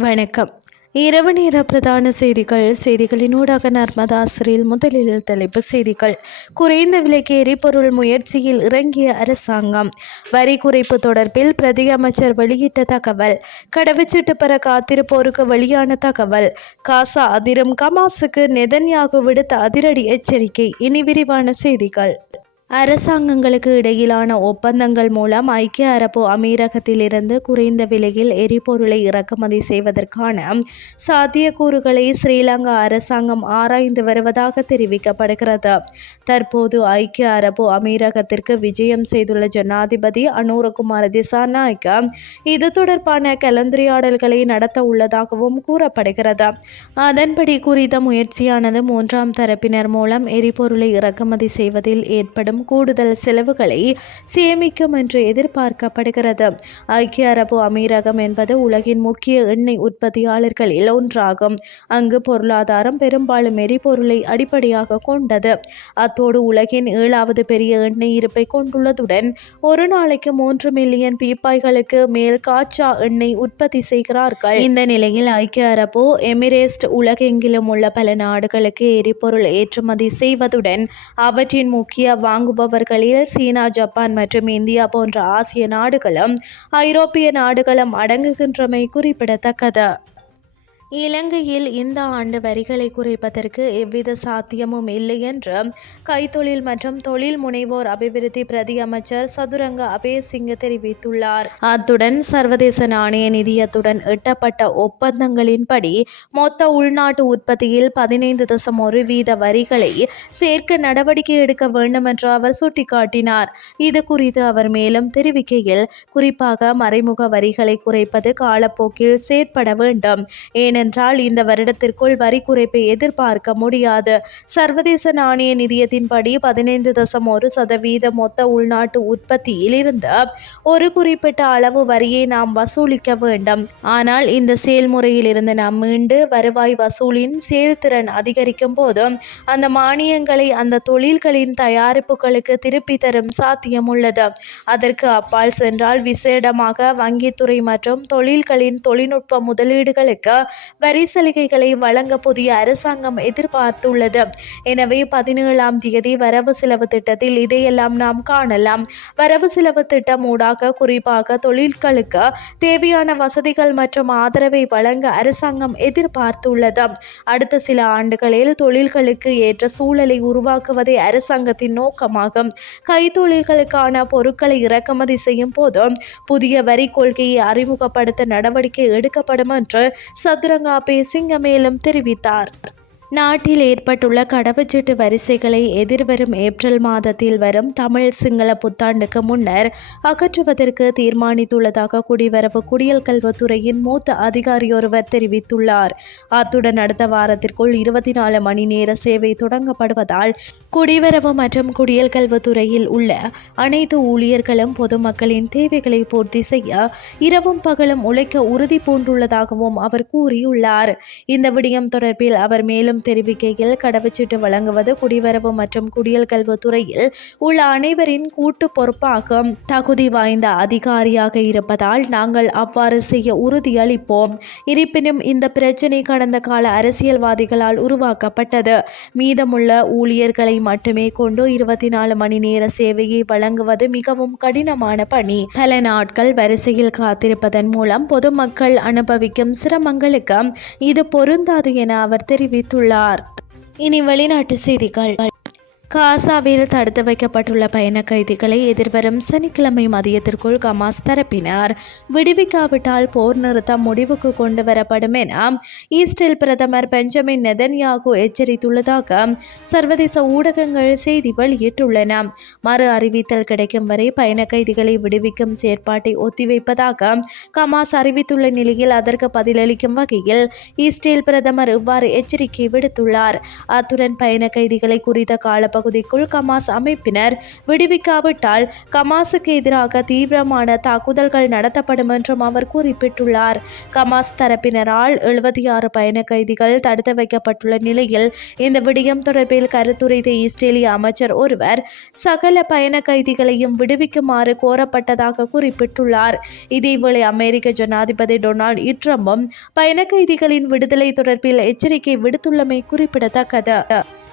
வணக்கம். இரவு நேர பிரதான செய்திகள். செய்திகளின் ஊடாக நர்மதாசிரியில் முதலில் தலைப்பு செய்திகள். குறைந்த விலைக்கு எரிபொருள் முயற்சியில் இறங்கிய அரசாங்கம். வரி குறைப்பு தொடர்பில் பிரதி அமைச்சர் வெளியிட்ட தகவல். கடவுச்சீட்டு பெற காத்திருப்போருக்கு வெளியான தகவல். காசா அதிரும் கமாஸுக்கு நெதன்யாகு விடுத்த அதிரடி எச்சரிக்கை. இனி விரிவான செய்திகள். அரசாங்கங்களுக்கு இடையிலான ஒப்பந்தங்கள் மூலம் ஐக்கிய அரபு அமீரகத்திலிருந்து குறைந்த விலையில் எரிபொருளை இறக்குமதி செய்வதற்கான சாத்தியக்கூறுகளை ஸ்ரீலங்கா அரசாங்கம் ஆராய்ந்து வருவதாக தெரிவிக்கப்படுகிறது. தற்போது ஐக்கிய அரபு அமீரகத்திற்கு விஜயம் செய்துள்ள ஜனாதிபதி அனூரகுமார் திசாநாயக்க இது தொடர்பான கலந்துரையாடல்களை நடத்த உள்ளதாகவும் கூறப்படுகிறது. அதன்படி குறித்த முயற்சியானது மூன்றாம் தரப்பினர் மூலம் எரிபொருளை இறக்குமதி செய்வதில் ஏற்படும் கூடுதல் செலவுகளை சேமிக்கும் என்று எதிர்பார்க்கப்படுகிறது. ஐக்கிய அரபு அமீரகம் என்பது உலகின் முக்கிய எண்ணெய் உற்பத்தியாளர்களில் ஒன்றாகும். அங்கு பொருளாதாரம் பெரும்பாலும் எரிபொருளை அடிப்படையாக கொண்டது. அத்தோடு உலகின் ஏழாவது பெரிய எண்ணெய் இருப்பை கொண்டுள்ளதுடன் ஒரு நாளைக்கு மூன்று மில்லியன் பீப்பாய்களுக்கு மேல் காச்சா எண்ணெய் உற்பத்தி செய்கிறார்கள். இந்த நிலையில் ஐக்கிய அரபு எமிரேஸ்ட் உலகெங்கிலும் உள்ள பல நாடுகளுக்கு எரிபொருள் ஏற்றுமதி செய்வதுடன் அவற்றின் முக்கிய வாங்குபவர்களில் சீனா ஜப்பான் மற்றும் இந்தியா போன்ற ஆசிய நாடுகளும் ஐரோப்பிய நாடுகளும் அடங்குகின்றமை குறிப்பிடத்தக்கது. இலங்கையில் இந்த ஆண்டு வரிகளை குறைப்பதற்கு எவ்வித சாத்தியமும் இல்லை என்று கைத்தொழில் மற்றும் தொழில் முனைவோர் அபிவிருத்தி பிரதி அமைச்சர் சதுரங்க அபேசிங்க தெரிவித்துள்ளார். அத்துடன் சர்வதேச நாணய நிதியத்துடன் எட்டப்பட்ட ஒப்பந்தங்களின்படி மொத்த உள்நாட்டு உற்பத்தியில் பதினைந்து தசம் ஒரு வீத வரிகளை சேர்க்க நடவடிக்கை எடுக்க வேண்டும் என்று அவர் சுட்டிக்காட்டினார். இது குறித்து அவர் மேலும் தெரிவிக்கையில் குறிப்பாக மறைமுக வரிகளை குறைப்பது காலப்போக்கில் செயற்பட வேண்டும். ஏன ஏனென்றால் இந்த வருடத்திற்குள் வரி குறைப்பை எதிர்பார்க்க முடியாது. சர்வதேச நாணய நிதியத்தின்படி பதினைந்து தசம் ஒரு சதவீத மொத்த உள்நாட்டு உற்பத்தியிலிருந்து ஒரு குறிப்பிட்ட அளவு வரியை நாம் வசூலிக்க வேண்டும். ஆனால் இந்த செயல்முறையில் இருந்து நாம் மீண்டு வருவாய் வசூலின் செயல்திறன் அதிகரிக்கும் போது அந்த மானியங்களை அந்த தொழில்களின் தயாரிப்புகளுக்கு திருப்பி தரும் சாத்தியம் உள்ளது. அதற்கு அப்பால் சென்றால் விசேடமாக வங்கித்துறை மற்றும் தொழில்களின் தொழில்நுட்ப முதலீடுகளுக்கு வரி சலுகைகளை வழங்க புதிய அரசாங்கம் எதிர்பார்த்துள்ளது. எனவே பதினேழாம் தேதி வரவு செலவு திட்டத்தில் இதையெல்லாம் நாம் காணலாம். வரவு செலவு திட்டம் ஊடாக குறிப்பாக தொழில்களுக்கு தேவையான வசதிகள் மற்றும் ஆதரவை வழங்க அரசாங்கம் எதிர்பார்த்துள்ளது. அடுத்த சில ஆண்டுகளில் தொழில்களுக்கு ஏற்ற சூழலை உருவாக்குவதே அரசாங்கத்தின் நோக்கமாகும். கைத்தொழில்களுக்கான பொருட்களை இறக்குமதி செய்யும் போது புதிய வரி கொள்கையை அறிமுகப்படுத்த நடவடிக்கை எடுக்கப்படும் என்று சதுர பேசிங்க மேலும் தெரிவித்தார். நாட்டில் ஏற்பட்டுள்ள கடவுச்சீட்டு வரிசைகளை எதிர்வரும் ஏப்ரல் மாதத்தில் வரும் தமிழ் சிங்கள புத்தாண்டுக்கு முன்னர் அகற்றுவதற்கு தீர்மானித்துள்ளதாக குடிவரவு குடியல் கல்வித்துறையின் மூத்த அதிகாரியொருவர் தெரிவித்துள்ளார். அத்துடன் அடுத்த வாரத்திற்குள் இருபத்தி நாலு மணி நேர சேவை தொடங்கப்படுவதால் குடிவரவு மற்றும் குடியல் கல்வித்துறையில் உள்ள அனைத்து ஊழியர்களும் பொதுமக்களின் தேவைகளை பூர்த்தி செய்ய இரவும் பகலும் உழைக்க உறுதி பூண்டுள்ளதாகவும் அவர் கூறியுள்ளார். இந்த விடயம் தொடர்பில் அவர் மேலும் தெரிவிக்கையில் கடவுச்சீட்டு வழங்குவது குடிவரவு மற்றும் குடியல் கல்வித்துறையில் உள்ள அனைவரின் கூட்டு பொறுப்பாகும் தகுதி வாய்ந்த அதிகாரியாக இருப்பதால் நாங்கள் அவ்வாறு செய்ய உறுதியளிப்போம். இருப்பினும் இந்த பிரச்சினை கடந்த கால அரசியல்வாதிகளால் உருவாக்கப்பட்டது. மீதமுள்ள ஊழியர்களை மட்டுமே கொண்டு இருபத்தி நாலு மணி நேர சேவையை வழங்குவது மிகவும் கடினமான பணி. பல நாட்கள் வரிசையில் காத்திருப்பதன் மூலம் பொதுமக்கள் அனுபவிக்கும் சிரமங்களுக்கு இது பொருந்தாது என அவர் தெரிவித்துள்ளார். இனி வெளிநாட்டு செய்திகள். காசாவில் தடுத்து வைக்கப்பட்டுள்ள பயண கைதிகளை எதிர்வரும் சனிக்கிழமை மதியத்திற்குள் கமாஸ் தரப்பினார். விடுவிக்காவிட்டால் போர் நிறுத்தம் முடிவுக்கு கொண்டு வரப்படும் என ஈஸ்டில் பிரதமர் பெஞ்சமின் நெதன்யாகு எச்சரித்துள்ளதாக சர்வதேச ஊடகங்கள் செய்தி வெளியிட்டுள்ளன. மறு அறிவித்தல் கிடைக்கும் வரை பயண கைதிகளை விடுவிக்கும் செயற்பாட்டை ஒத்திவைப்பதாக கமாஸ் அறிவித்துள்ள நிலையில் அதற்கு பதிலளிக்கும் வகையில் ஈஸ்டில் பிரதமர் இவ்வாறு எச்சரிக்கை விடுத்துள்ளார். அத்துடன் பயண கைதிகளை குறித்த காலப்பகுதி பகுதிக்குள் கமாஸ் அமைப்பினர் விடுவிக்காவிட்டால் கமாஸுக்கு எதிராக தீவிரமான தாக்குதல்கள் நடத்தப்படும் என்றும் அவர் குறிப்பிட்டுள்ளார். கமாஸ் தரப்பினரால் எழுபத்தி ஆறு பயண கைதிகள் தடுத்து வைக்கப்பட்டுள்ள நிலையில் இந்த விடயம் தொடர்பில் கருத்துரைத்த இஸ்ரேலிய அமைச்சர் ஒருவர் சகல பயண கைதிகளையும் விடுவிக்குமாறு கோரப்பட்டதாக குறிப்பிட்டுள்ளார். இதேவேளை அமெரிக்க ஜனாதிபதி டொனால்டு ட்ரம்பும் பயண கைதிகளின் விடுதலை தொடர்பில் எச்சரிக்கை விடுத்துள்ளமை குறிப்பிடத்தக்கது.